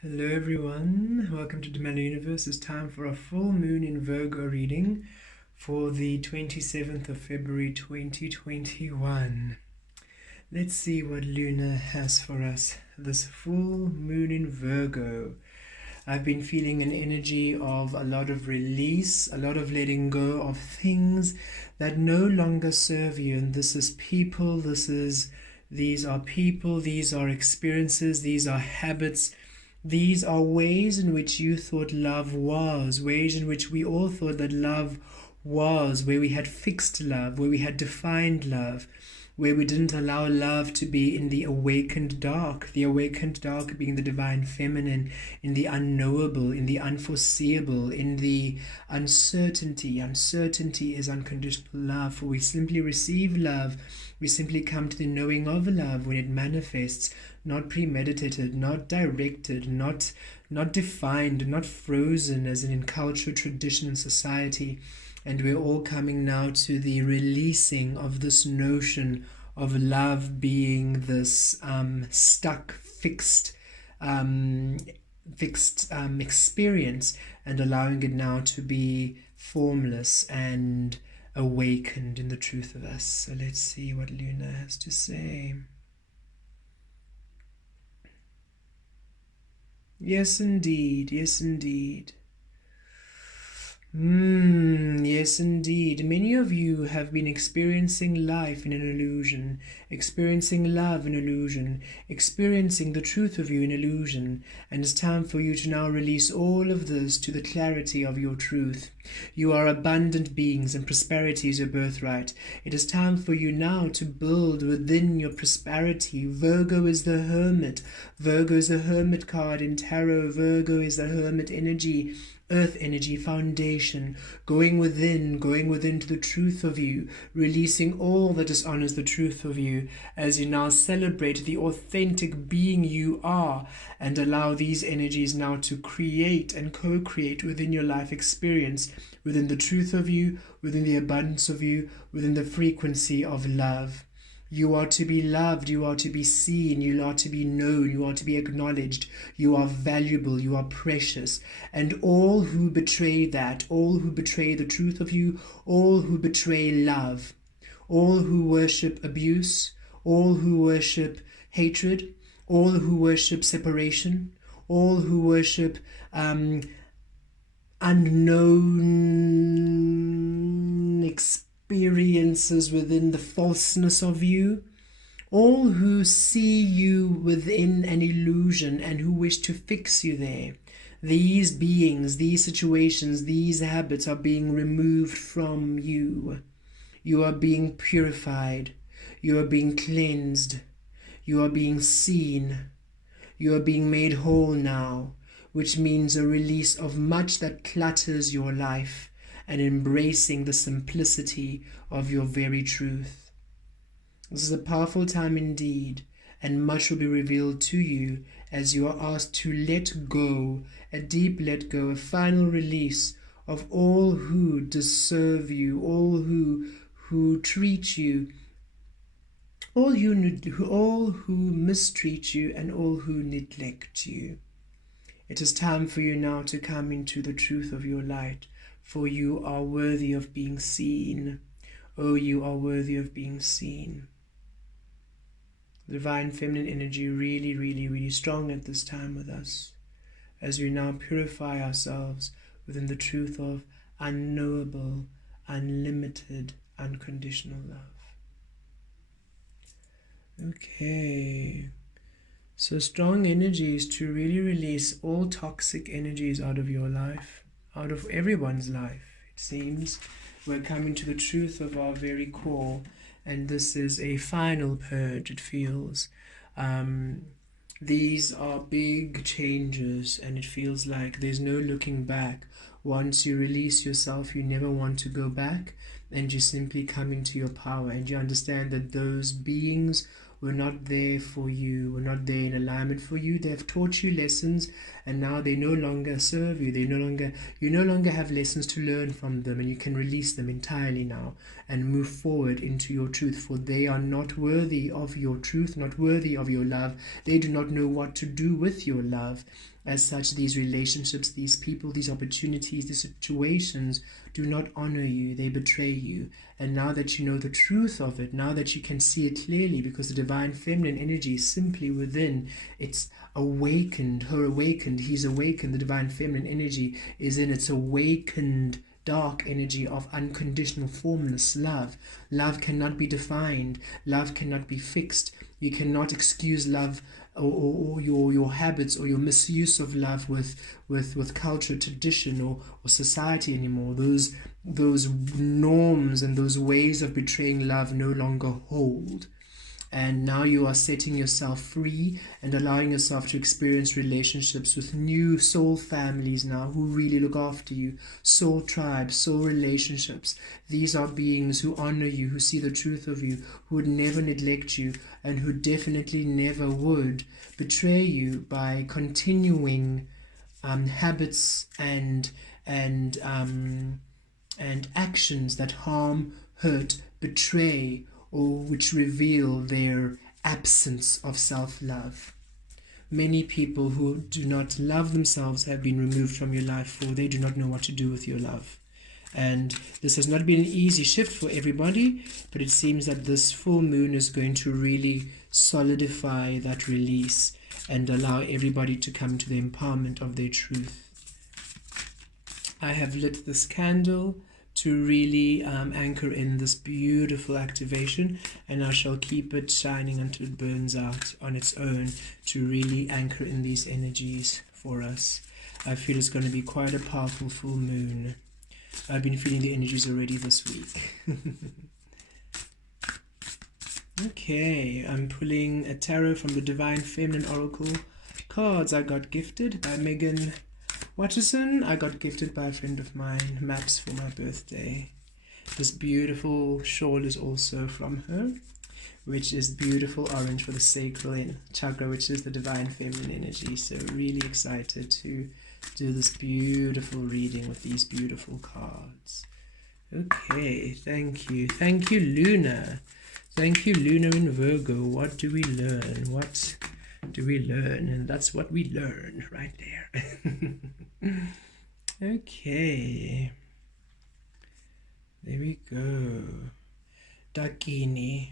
Hello everyone, welcome to Demanda Universe. It's time for a full moon in Virgo reading for the 27th of February 2021. Let's see what Luna has for us this full moon in Virgo. I've been feeling an energy of a lot of release, a lot of letting go of things that no longer serve you. And this is people, these are people, these are experiences, these are habits. These are ways in which you thought love was, ways in which we all thought that love was, where we had fixed love, where we had defined love, where we didn't allow love to be in the awakened dark being the divine feminine, in the unknowable, in the unforeseeable, in the uncertainty. Uncertainty is unconditional love, for we simply receive love. We simply come to the knowing of love when it manifests, not premeditated, not directed, not defined, not frozen as in culture, tradition, and society. And we're all coming now to the releasing of this notion of love being this stuck, fixed experience, and allowing it now to be formless and awakened in the truth of us. So let's see what Luna has to say. Yes, indeed. Yes, indeed. Yes, indeed. Many of you have been experiencing life in an illusion, experiencing love in illusion, experiencing the truth of you in illusion, and it's time for you to now release all of this to the clarity of your truth. You are abundant beings, and prosperity is your birthright. It is time for you now to build within your prosperity. Virgo is the hermit. Virgo is the hermit card in tarot. Virgo is the hermit energy. Earth energy, foundation, going within to the truth of you, releasing all that dishonors the truth of you, as you now celebrate the authentic being you are, and allow these energies now to create and co-create within your life experience, within the truth of you, within the abundance of you, within the frequency of love. You are to be loved, you are to be seen, you are to be known, you are to be acknowledged, you are valuable, you are precious. And all who betray that, all who betray the truth of you, all who betray love, all who worship abuse, all who worship hatred, all who worship separation, all who worship unknown experiences within the falseness of you, all who see you within an illusion and who wish to fix you there. These beings, these situations, these habits are being removed from you. You are being purified. You are being cleansed. You are being seen. You are being made whole now, which means a release of much that clutters your life, and embracing the simplicity of your very truth. This is a powerful time indeed, and much will be revealed to you as you are asked to let go, a deep let go, a final release of all who deserve you, all who treat you, all who mistreat you, and all who neglect you. It is time for you now to come into the truth of your light, for you are worthy of being seen. Oh, you are worthy of being seen. The divine feminine energy really, really, really strong at this time with us, as we now purify ourselves within the truth of unknowable, unlimited, unconditional love. Okay. So strong energies to really release all toxic energies out of your life, out of everyone's life. It seems we're coming to the truth of our very core, and this is a final purge, it feels. These are big changes, and it feels like there's no looking back. Once you release yourself, you never want to go back, and you simply come into your power, and you understand that those beings were not there for you, were not there in alignment for you. They have taught you lessons, and now they no longer serve you. You no longer have lessons to learn from them, and you can release them entirely now and move forward into your truth, for they are not worthy of your truth, not worthy of your love. They do not know what to do with your love. As such, these relationships, these people, these opportunities, these situations do not honor you, they betray you. And now that you know the truth of it, now that you can see it clearly, because the divine feminine energy is simply within, it's awakened, her awakened, he's awakened, the divine feminine energy is in its awakened dark energy of unconditional formless love. Love cannot be defined, love cannot be fixed. You cannot excuse love or your habits or your misuse of love with culture, tradition, or society anymore. Those norms and those ways of betraying love no longer hold. And now you are setting yourself free and allowing yourself to experience relationships with new soul families now who really look after you. Soul tribes, soul relationships. These are beings who honor you, who see the truth of you, who would never neglect you, and who definitely never would betray you by continuing habits and actions that harm, hurt, betray, or which reveal their absence of self-love. Many people who do not love themselves have been removed from your life, for they do not know what to do with your love. And this has not been an easy shift for everybody, but it seems that this full moon is going to really solidify that release and allow everybody to come to the empowerment of their truth. I have lit this candle to really anchor in this beautiful activation, and I shall keep it shining until it burns out on its own to really anchor in these energies for us. I feel it's going to be quite a powerful full moon. I've been feeling the energies already this week. Okay, I'm pulling a tarot from the Divine Feminine Oracle cards I got gifted by Meggan Watterson. I got gifted by a friend of mine, maps for my birthday. This beautiful shawl is also from her, which is beautiful orange for the sacral chakra, which is the divine feminine energy. So really excited to do this beautiful reading with these beautiful cards. Okay, thank you. Thank you, Luna. Thank you, Luna in Virgo. What do we learn? What do we learn? And that's what we learn right there. Okay. There we go. Dakini.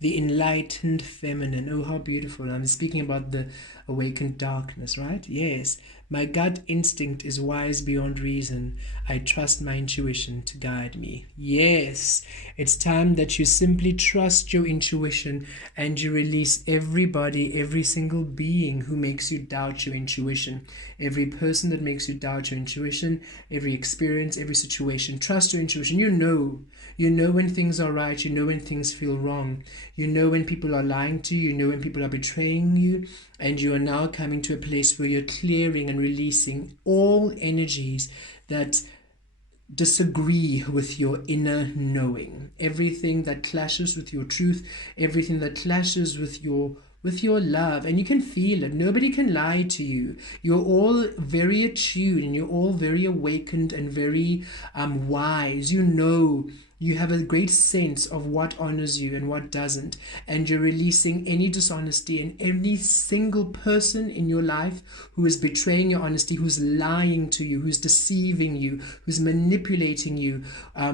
The enlightened feminine. Oh, how beautiful. I'm speaking about the awakened darkness, right? Yes. My gut instinct is wise beyond reason. I trust my intuition to guide me. Yes. It's time that you simply trust your intuition and you release everybody, every single being who makes you doubt your intuition. Every person that makes you doubt your intuition, every experience, every situation. Trust your intuition. You know when things are right. You know when things feel wrong. You know when people are lying to you. You know when people are betraying you. And you are now coming to a place where you're clearing and releasing all energies that disagree with your inner knowing. Everything that clashes with your truth. Everything that clashes with your love. And you can feel it. Nobody can lie to you. You're all very attuned and you're all very awakened and very wise. You know, you have a great sense of what honors you and what doesn't, and you're releasing any dishonesty, and any single person in your life who is betraying your honesty, who's lying to you, who's deceiving you, who's manipulating you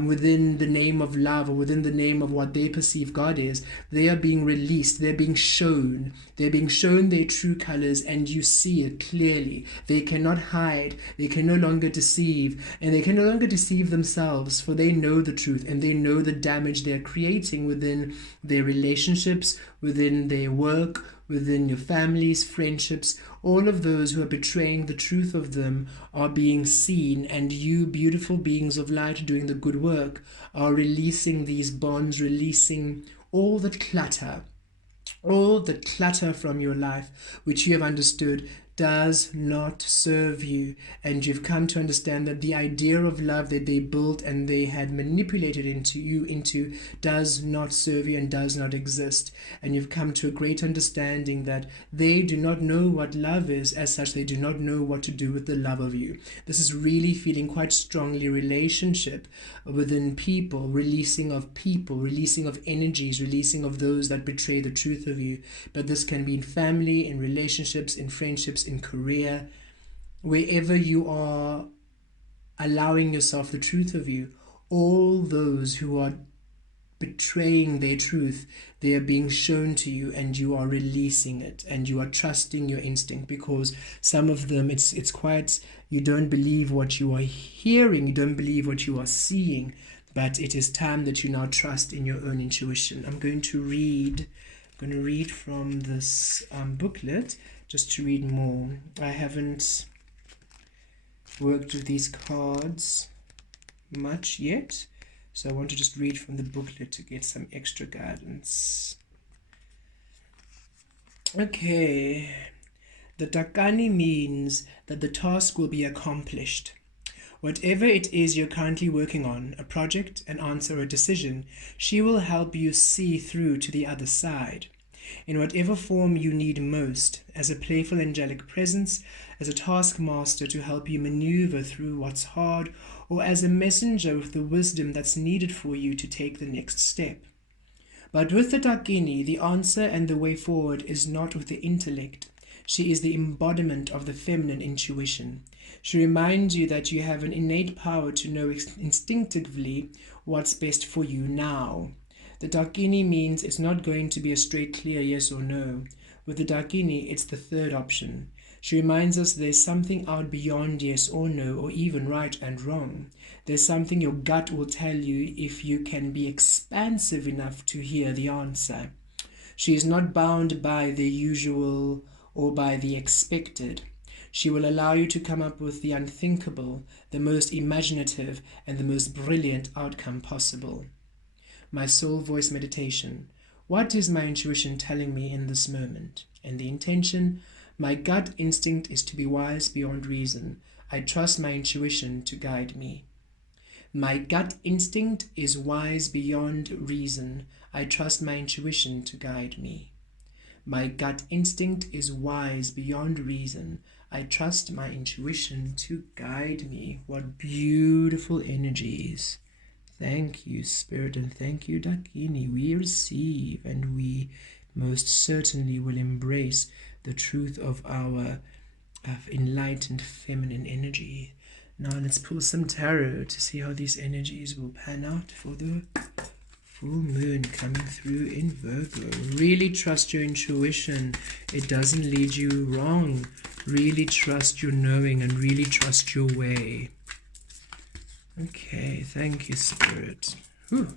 within the name of love or within the name of what they perceive God is. They are being released. They're being shown their true colors, and you see it clearly. They cannot hide. They can no longer deceive, and they can no longer deceive themselves, for they know the truth and they know the damage they're creating within their relationships, within their work, within your families, friendships. All of those who are betraying the truth of them are being seen, and you, beautiful beings of light doing the good work, are releasing these bonds, releasing all the clutter from your life, which you have understood does not serve you. And you've come to understand that the idea of love that they built and they had manipulated into does not serve you and does not exist. And you've come to a great understanding that they do not know what love is. As such, they do not know what to do with the love of you. This is really feeling quite strongly relationship within people, releasing of energies, releasing of those that betray the truth of you. But this can be in family, in relationships, in friendships, in career, wherever you are allowing yourself the truth of you, all those who are betraying their truth, they are being shown to you, and you are releasing it, and you are trusting your instinct, because some of them, it's quite, you don't believe what you are hearing, you don't believe what you are seeing, but it is time that you now trust in your own intuition. I'm going to read from this booklet, just to read more. I haven't worked with these cards much yet, so I want to just read from the booklet to get some extra guidance. Okay. The Dakani means that the task will be accomplished. Whatever it is you're currently working on, a project, an answer, or a decision, she will help you see through to the other side. In whatever form you need most, as a playful angelic presence, as a taskmaster to help you maneuver through what's hard, or as a messenger with the wisdom that's needed for you to take the next step. But with the Dakini, the answer and the way forward is not with the intellect. She is the embodiment of the feminine intuition. She reminds you that you have an innate power to know instinctively what's best for you now. The Dakini means it's not going to be a straight, clear yes or no. With the Dakini, it's the third option. She reminds us there's something out beyond yes or no, or even right and wrong. There's something your gut will tell you if you can be expansive enough to hear the answer. She is not bound by the usual or by the expected. She will allow you to come up with the unthinkable, the most imaginative, and the most brilliant outcome possible. My soul voice meditation. What is my intuition telling me in this moment? And the intention, my gut instinct is to be wise beyond reason. I trust my intuition to guide me. My gut instinct is wise beyond reason. I trust my intuition to guide me. My gut instinct is wise beyond reason. I trust my intuition to guide me. What beautiful energies. Thank you, Spirit, and thank you, Dakini. We receive, and we most certainly will embrace the truth of our enlightened feminine energy. Now let's pull some tarot to see how these energies will pan out for the full moon coming through in Virgo. Really trust your intuition. It doesn't lead you wrong. Really trust your knowing and really trust your way. Okay, thank you, Spirit. Whew.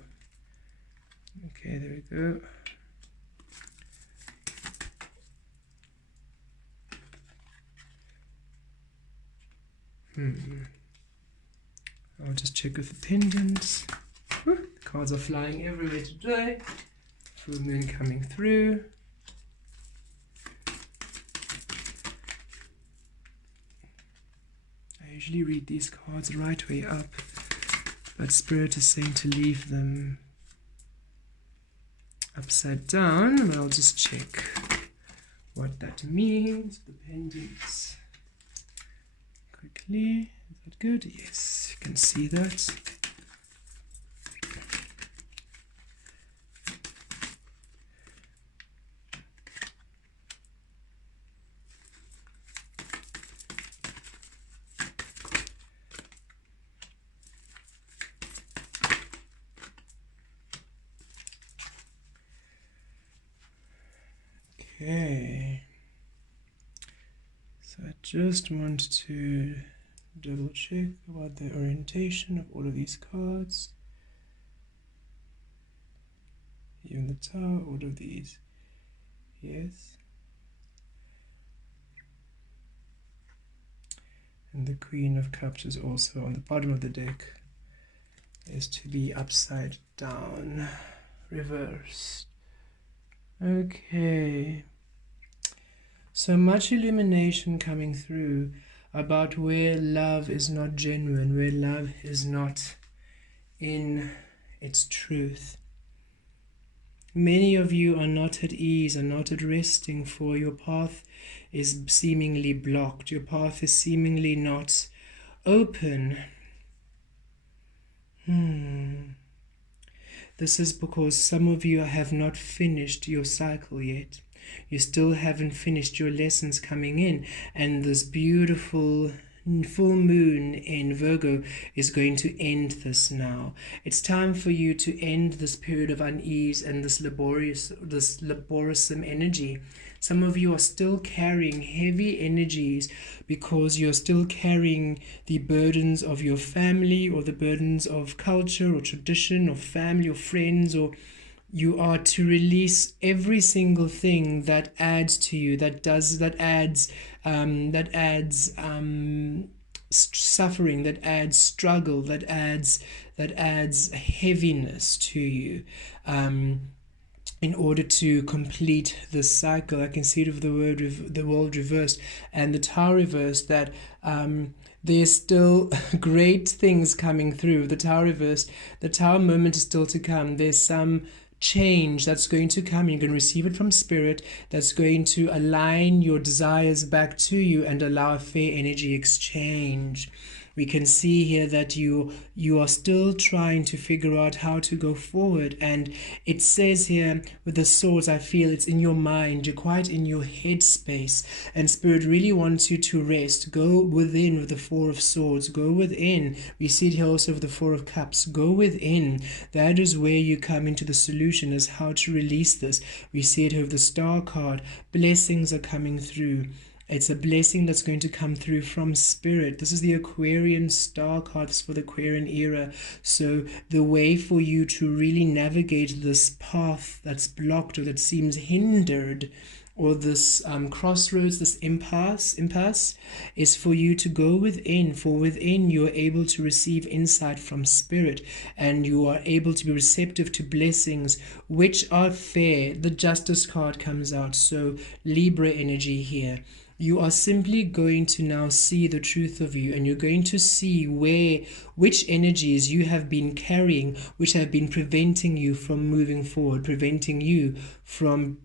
Okay, there we go. I'll just check with the pendants. Whew. The cards are flying everywhere today. Full moon coming through. I usually read these cards right way up, but Spirit is saying to leave them upside down, but I'll just check what that means. The pendants. Quickly. Is that good? Yes, you can see that. Okay, so I just want to double check about the orientation of all of these cards. Even the Tower, all of these. Yes. And the Queen of Cups is also on the bottom of the deck. Is to be upside down, reversed. Okay. So much illumination coming through about where love is not genuine, where love is not in its truth. Many of you are not at ease, are not at resting, for your path is seemingly blocked. Your path is seemingly not open. This is because some of you have not finished your cycle yet. You still haven't finished your lessons coming in, and this beautiful full moon in Virgo is going to end this now. It's time for you to end this period of unease and this laborisome energy. Some of you are still carrying heavy energies because you're still carrying the burdens of your family, or the burdens of culture or tradition or family or friends, or you are to release every single thing that adds to you, that adds suffering, that adds struggle, that adds heaviness to you, in order to complete this cycle. I can see it of the world reversed and the Tower reversed, that there's still great things coming through. The Tower reversed, the Tower moment is still to come. There's some change that's going to come. You're going to receive it from Spirit, that's going to align your desires back to you and allow a fair energy exchange. We can see here that you are still trying to figure out how to go forward, and it says here with the swords, I feel it's in your mind, you're quite in your head space, and Spirit really wants you to rest. Go within with the Four of Swords, go within. We see it here also with the Four of Cups. Go within. That is where you come into the solution, as how to release this. We see it here with the Star card. Blessings are coming through. It's a blessing that's going to come through from Spirit. This is the Aquarian star cards for the Aquarian era. So the way for you to really navigate this path that's blocked or that seems hindered, or this crossroads, this impasse, is for you to go within. For within you're able to receive insight from Spirit, and you are able to be receptive to blessings which are fair. The Justice card comes out, so Libra energy here. You are simply going to now see the truth of you, and you're going to see which energies you have been carrying, which have been preventing you from moving forward, preventing you from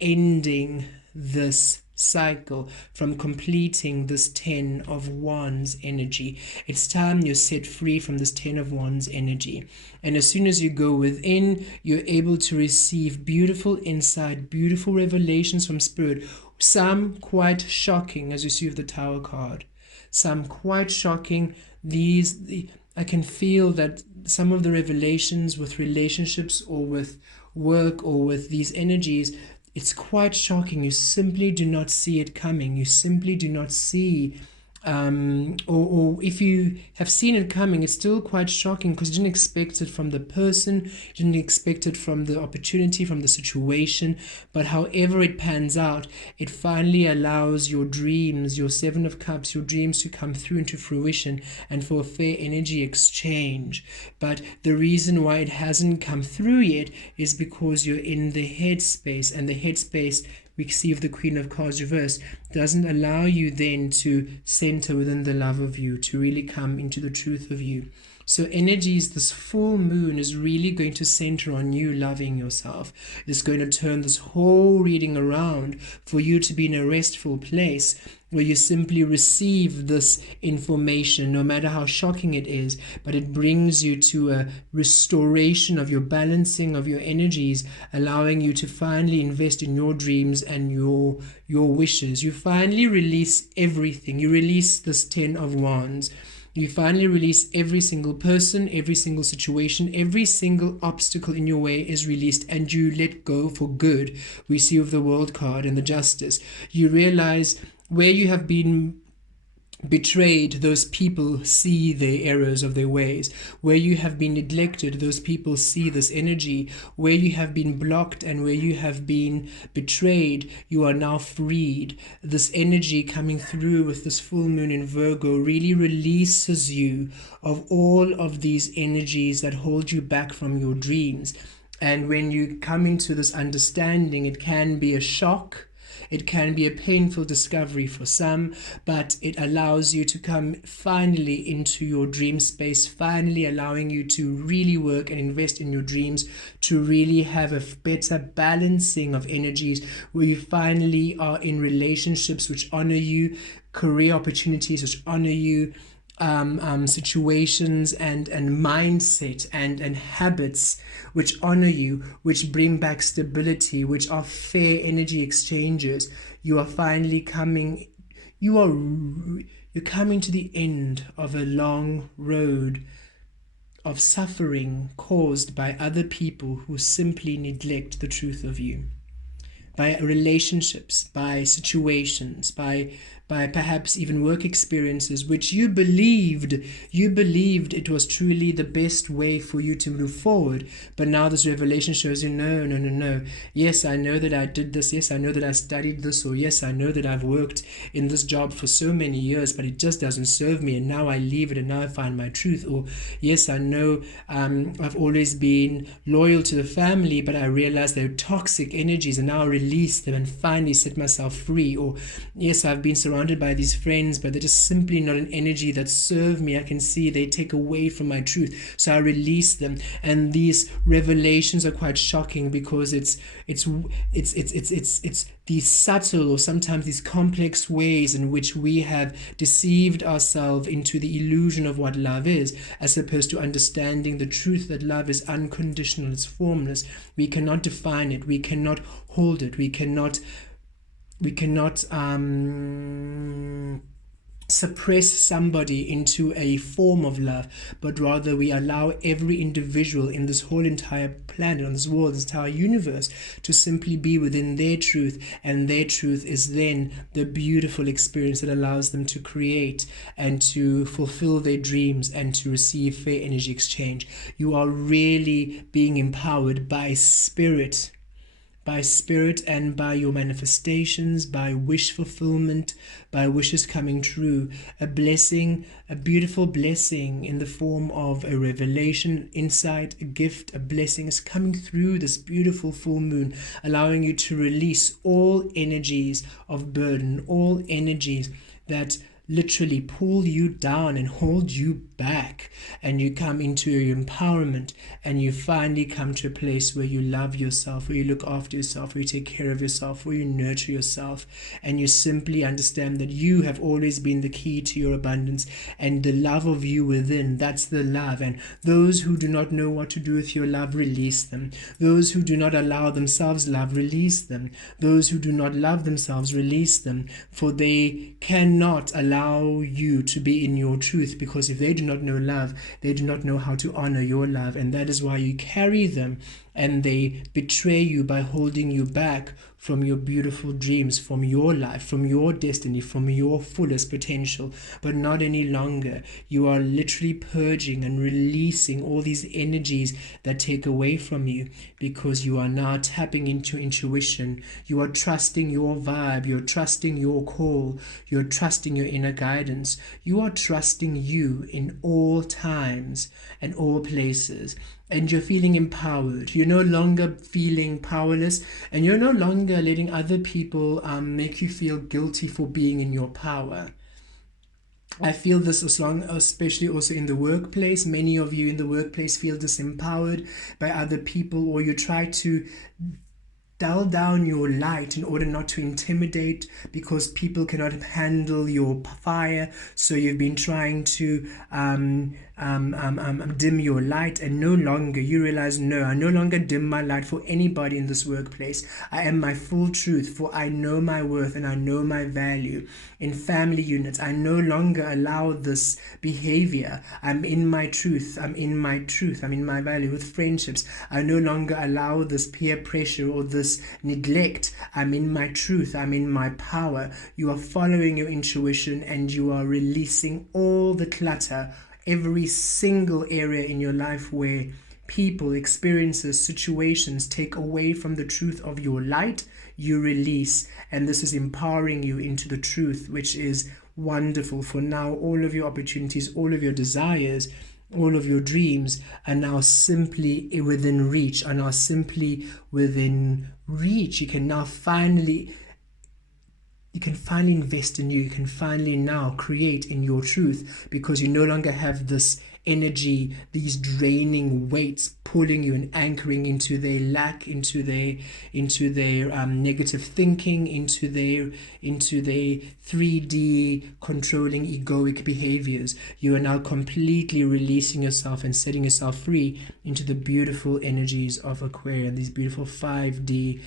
ending this cycle, from completing this 10 of Wands energy. It's time you're set free from this 10 of Wands energy. And as soon as you go within, you're able to receive beautiful insight, beautiful revelations from Spirit. Some quite shocking, as you see with the Tower card. Some quite shocking. I can feel that some of the revelations with relationships or with work or with these energies, it's quite shocking. You simply do not see it coming. You simply do not see, or if you have seen it coming, it's still quite shocking because you didn't expect it from the person, you didn't expect it from the opportunity, from the situation. But however it pans out, it finally allows your dreams, your Seven of Cups, your dreams to come through into fruition and for a fair energy exchange. But the reason why it hasn't come through yet is because you're in the headspace, and the headspace, we see of the Queen of Cards reversed, doesn't allow you then to center within the love of you, to really come into the truth of you. So energies, this full moon is really going to center on you loving yourself. It's going to turn this whole reading around for you to be in a restful place where you simply receive this information, no matter how shocking it is, but it brings you to a restoration of your balancing of your energies, allowing you to finally invest in your dreams and your wishes. You finally release everything. You release this 10 of Wands. You finally release every single person, every single situation, every single obstacle in your way is released, and you let go for good. We see with the World card and the Justice. You realize where you have been betrayed, those people see the errors of their ways. Where you have been neglected, those people see this energy. Where you have been blocked and where you have been betrayed, you are now freed. This energy coming through with this full moon in Virgo really releases you of all of these energies that hold you back from your dreams. And when you come into this understanding, it can be a shock. It can be a painful discovery for some, but it allows you to come finally into your dream space, finally allowing you to really work and invest in your dreams, to really have a better balancing of energies, where you finally are in relationships which honor you, career opportunities which honor you, situations and mindset and habits which honor you, which bring back stability, which are fair energy exchanges. You are finally coming, you're coming to the end of a long road of suffering caused by other people who simply neglect the truth of you, by relationships, by situations, by perhaps even work experiences which you believed it was truly the best way for you to move forward. But now this revelation shows you, no. Yes, I know that I did this. Yes, I know that I studied this. Or yes, I know that I've worked in this job for so many years, but it just doesn't serve me, and now I leave it and now I find my truth. Or yes, I know I've always been loyal to the family, but I realize they're toxic energies and now I release them and finally set myself free. Or yes, I've been surrounded by these friends, but they're just simply not an energy that serve me. I can see they take away from my truth, so I release them. And these revelations are quite shocking, because it's these subtle or sometimes these complex ways in which we have deceived ourselves into the illusion of what love is, as opposed to understanding the truth that love is unconditional, it's formless. We cannot define it, we cannot hold it, we cannot suppress somebody into a form of love, but rather we allow every individual in this whole entire planet, on this world, this entire universe, to simply be within their truth, and their truth is then the beautiful experience that allows them to create and to fulfill their dreams and to receive fair energy exchange. You are really being empowered by spirit and by your manifestations, by wish fulfillment, by wishes coming true. A blessing, a beautiful blessing in the form of a revelation, insight, a gift, a blessing is coming through this beautiful full moon, allowing you to release all energies of burden, all energies that literally pull you down and hold you back, and you come into your empowerment, and you finally come to a place where you love yourself, where you look after yourself, where you take care of yourself, where you nurture yourself, and you simply understand that you have always been the key to your abundance, and the love of you within, that's the love. And those who do not know what to do with your love, release them. Those who do not allow themselves love, release them. Those who do not love themselves, release them, for they cannot allow you to be in your truth, because if they do not know love, they do not know how to honor your love, and that is why you carry them, and they betray you by holding you back from your beautiful dreams, from your life, from your destiny, from your fullest potential. But not any longer. You are literally purging and releasing all these energies that take away from you, because you are now tapping into intuition. You are trusting your vibe, you're trusting your call, you're trusting your inner guidance. You are trusting you in all times and all places. And you're feeling empowered. You're no longer feeling powerless, and you're no longer letting other people make you feel guilty for being in your power. I feel this especially also in the workplace. Many of you in the workplace feel disempowered by other people, or you try to dull down your light in order not to intimidate, because people cannot handle your fire. So you've been trying to dim your light, and no longer you realize, no, I no longer dim my light for anybody in this workplace. I am my full truth, for I know my worth and I know my value. In family units, I no longer allow this behavior. I'm in my truth, I'm in my value. With friendships, I no longer allow this peer pressure or this neglect. I'm in my truth, I'm in my power. You are following your intuition, and you are releasing all the clutter, every single area in your life where people, experiences, situations take away from the truth of your light. You release, and this is empowering you into the truth, which is wonderful. For now, all of your opportunities, all of your desires, all of your dreams are now simply within reach, You can now finally invest in you. You can finally now create in your truth, because you no longer have this energy, these draining weights pulling you and anchoring into their lack, into their negative thinking, into their 3D controlling egoic behaviors. You are now completely releasing yourself and setting yourself free into the beautiful energies of Aquarius, these beautiful 5D,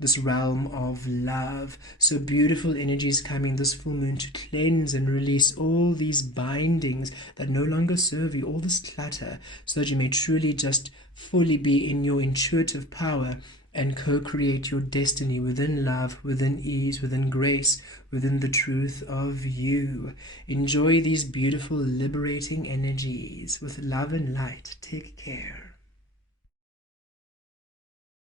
this realm of love. So beautiful energies coming this full moon to cleanse and release all these bindings that no longer serve you, all this clutter, so that you may truly just fully be in your intuitive power and co-create your destiny within love, within ease, within grace, within the truth of you. Enjoy these beautiful liberating energies with love and light. Take care.